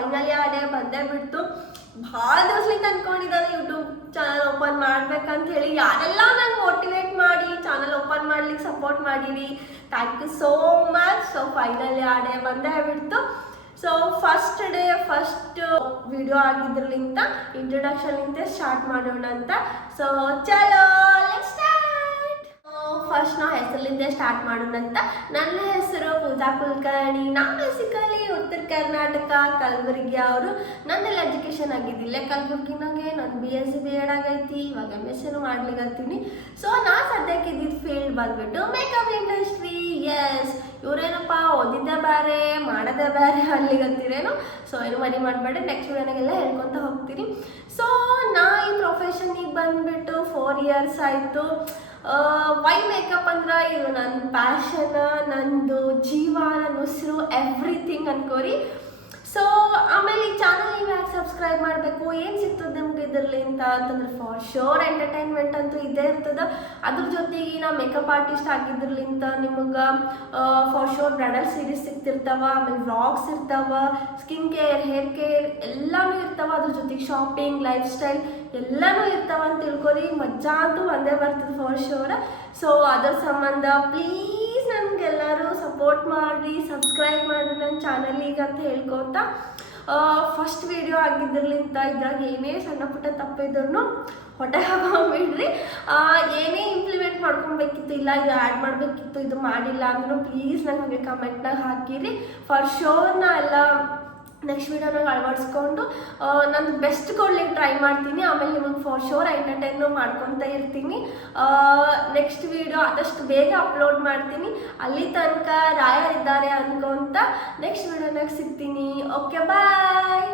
Finally ಆ day ಬಂದೇ ಬಿಡ್ತು. ಭಾಳ ದಿವಸಲಿಂದ ಅನ್ಕೊಂಡಿದ್ದಾರೆ ಯೂಟ್ಯೂಬ್ ಚಾನಲ್ ಓಪನ್ ಮಾಡ್ಬೇಕಂತ ಹೇಳಿ. ಯಾರೆಲ್ಲ ನಂಗೆ ಮೋಟಿವೇಟ್ ಮಾಡಿ ಚಾನಲ್ ಓಪನ್ ಮಾಡ್ಲಿಕ್ಕೆ ಸಪೋರ್ಟ್ ಮಾಡಿರಿ, thank you so much. So finally ಆ ಡೇ ಬಂದೇ ಬಿಡ್ತು. So first day first video ಆಗಿದ್ರಲಿಂತ ಇಂಟ್ರೊಡಕ್ಷನ್ಲಿಂದ ಸ್ಟಾರ್ಟ್ ಮಾಡೋಣ ಅಂತ. ಸೊ ಚಲೋ ಲೆಟ್ಸ್ ಸ್ಟಾರ್ಟ್. ಫಸ್ಟ್ ನಾವು ಹೆಸರಿನಿಂದ ಸ್ಟಾರ್ಟ್ ಮಾಡೋಣಂತ. ನನ್ನ ಹೆಸರು ಪೂಜಾ ಕುಲಕರ್ಣಿ. ನಾನು ಬೇಸಿಕಲಿ ಉತ್ತರ ಕರ್ನಾಟಕ ಕಲಬುರಗಿ ಅವರು. ನಂದೆಲ್ಲ ಎಜುಕೇಷನ್ ಆಗಿದ್ದಿಲ್ಲ ಕಲಬುರ್ಗಿನಾಗೆ. ನಾನು BSc B.Ed ಆಗೈತಿ, ಇವಾಗ MSc ಮಾಡ್ಲಿಕ್ಕತ್ತೀನಿ. ಸೊ ನಾ ಸದ್ಯಕ್ಕೆ ಇದ್ದಿದ್ದು ಫೀಲ್ಡ್ ಬಂದ್ಬಿಟ್ಟು ಮೇಕಪ್ ಇಂಡಸ್ಟ್ರಿ. ಎಸ್, ಇವರೇನಪ್ಪ ಓದಿದ್ದೆ ಬೇರೆ ಮಾಡೋದೇ ಬೇರೆ ಅಲ್ಲಿಗಂತೀರೇನು. ಸೊ ಏನು ಮನಿ ಮಾಡಬೇಡಿ, ನೆಕ್ಸ್ಟ್ ವಿಡಿಯೋನಾಗೆಲ್ಲ ಹೇಳ್ಕೊತ ಹೋಗ್ತೀನಿ. ಸೊ ನಾ ಈ ಪ್ರೊಫೆಷನಿಗೆ ಬಂದ್ಬಿಟ್ಟು 4 years ಆಯಿತು. ವೈ ಮೇಕಪ್ ಅಂದ್ರೆ ಇದು ನನ್ನ ಪ್ಯಾಷನ್, ನಂದು ಜೀವ, ನನ್ನ ಉಸಿರು, ಎವ್ರಿಥಿಂಗ್ ಅನ್ಕೋರಿ. ಸೊ ಆಮೇಲೆ ಈ ಚಾನಲ್ ನೀವು ಯಾಕೆ ಸಬ್ಸ್ಕ್ರೈಬ್ ಮಾಡಬೇಕು, ಏನು ಸಿಗ್ತದೆ ನಿಮ್ಗೆ ಇದರಲ್ಲಿಂತ ಅಂತಂದ್ರೆ ಫಾರ್ ಶೋರ್ ಎಂಟರ್ಟೈನ್ಮೆಂಟ್ ಅಂತೂ ಇದ್ದೇ ಇರ್ತದೆ. ಅದ್ರ ಜೊತೆಗೆ ನಾ ಮೇಕಪ್ ಆರ್ಟಿಸ್ಟ್ ಆಗಿದ್ರಲಿಂತ ನಿಮಗೆ ಫಾರ್ ಶೋರ್ ಬ್ರೈಡಲ್ ಸೀರೀಸ್ ಸಿಗ್ತಿರ್ತಾವ, ಆಮೇಲೆ ವ್ಲಾಗ್ಸ್ ಇರ್ತಾವ, ಸ್ಕಿನ್ ಕೇರ್, ಹೇರ್ ಕೇರ್ ಎಲ್ಲನೂ ಇರ್ತಾವ. ಅದ್ರ ಜೊತೆಗೆ ಶಾಪಿಂಗ್, ಲೈಫ್ ಸ್ಟೈಲ್ ಎಲ್ಲನೂ ಇರ್ತಾವ ಅಂತ ತಿಳ್ಕೊರಿ. ಮಜಾ ಅಂತೂ ಒಂದೇ ಬರ್ತದೆ ಫಾರ್ ಶೋರ್. ಸೊ ಅದ್ರ ಸಂಬಂಧ ಪ್ಲೀಸ್ ನನಗೆಲ್ಲರೂ ಸಪೋರ್ಟ್ ಮಾಡಿ, ಸಬ್ಸ್ಕ್ರೈಬ್ ಮಾಡಿ ನನ್ನ ಚಾನಲಿಗೆ ಅಂತ ಹೇಳ್ಕೊತ. ಫಸ್ಟ್ ವಿಡಿಯೋ ಆಗಿದ್ರಲಿಂತ ಇದ್ರಾಗ ಏನೇ ಸಣ್ಣ ಪುಟ್ಟ ತಪ್ಪಿದ್ರು ಹೊಟ್ಟೆ ಹಾಕೊಂಡ್ಬಿಡ್ರಿ. ಏನೇ ಇಂಪ್ಲಿಮೆಂಟ್ ಮಾಡ್ಕೊಬೇಕಿತ್ತು, ಇಲ್ಲ ಇದು ಆ್ಯಡ್ ಮಾಡಬೇಕಿತ್ತು, ಇದು ಮಾಡಿಲ್ಲ ಅಂದ್ರೂ ಪ್ಲೀಸ್ ನಂಗೆ ಹಾಗೆ ಕಮೆಂಟ್ನಾಗ ಹಾಕಿರಿ. ಫಾರ್ ಶೋರ್ ನಾ ಎಲ್ಲ ನೆಕ್ಸ್ಟ್ ವಿಡಿಯೋನಾಗ ಅಳವಡಿಸ್ಕೊಂಡು ನಾನು ಬೆಸ್ಟ್ ಕೊಡ್ಲಿಕ್ಕೆ ಟ್ರೈ ಮಾಡ್ತೀನಿ. ಆಮೇಲೆ ನಿಮಗೆ ಫಾರ್ ಶೋರ್ ಎಂಟರ್ಟೈನು ಮಾಡ್ಕೊತ ಇರ್ತೀನಿ. ನೆಕ್ಸ್ಟ್ ವಿಡಿಯೋ ಆದಷ್ಟು ಬೇಗ ಅಪ್ಲೋಡ್ ಮಾಡ್ತೀನಿ. ಅಲ್ಲಿ ತನಕ ರಾಯರಿದ್ದಾರೆ ಅನ್ಕೊಂತ ನೆಕ್ಸ್ಟ್ ವಿಡಿಯೋನಾಗ ಸಿಗ್ತೀನಿ. ಓಕೆ ಬಾಯ್.